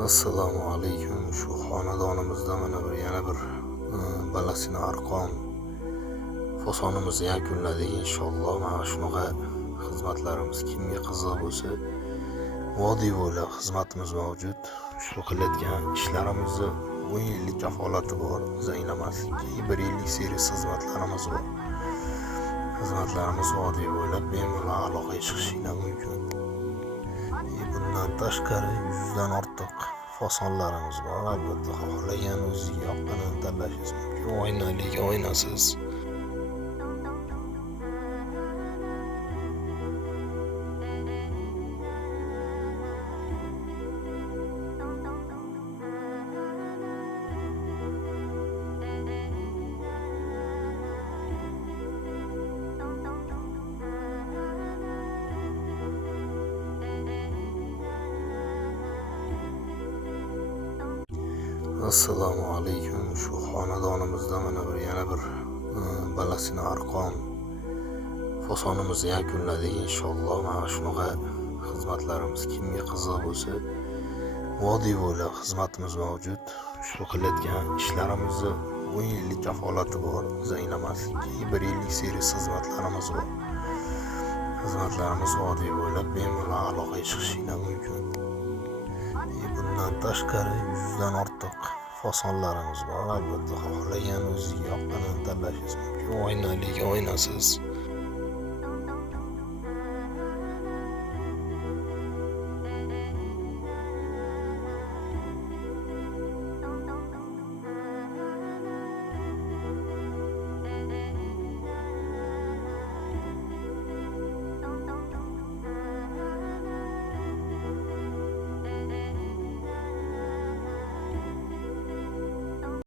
Assalomu alaykum. Shu xonadonimizda mana yana bir balasina arqon fasonimizni yakunladik inshaalloh. Mana shunaqa xizmatlarimiz kimga qiziq bo'lsa, vodiy bo'ylab xizmatimiz mavjud. Shu qilayotgan ishlarimizni 10 yillik kafolati bor, zanglamaslikka 1 yillik servis xizmatlarimiz bor. Xizmatlarimiz vodiy bo'ylab bemalol aloqaga chiqishinglar mumkin. Bundan tashqari 100 dan ortiq fasonlarimiz bor. Albatta xohlagan o'ziga yoqqanini tanlashingiz mumkin. Oynali, oynasiz. Assalomu alaykum. Shu xonadonimizda mana yana bir balasina arqon fasonimizni yakunladik inshaalloh. Mana shunaqa xizmatlarimiz kimga qiziq bo'lsa, vodiy bo'ylab xizmatimiz mavjud. Shu qilayotgan ishlarimizni 10 yillik kafolati bor, zanglamaslikka 1 yillik servis xizmatlarimiz bor. Xizmatlarimiz vodiy bo'ylab bemalol aloqaga chiqishinglar mumkin. Bundan tashqari 100 dan ortiq fasonlarimiz bor. Albatta xohlagan o'ziga yoqqanini tanlashingiz mumkin. Oynali, oynasiz.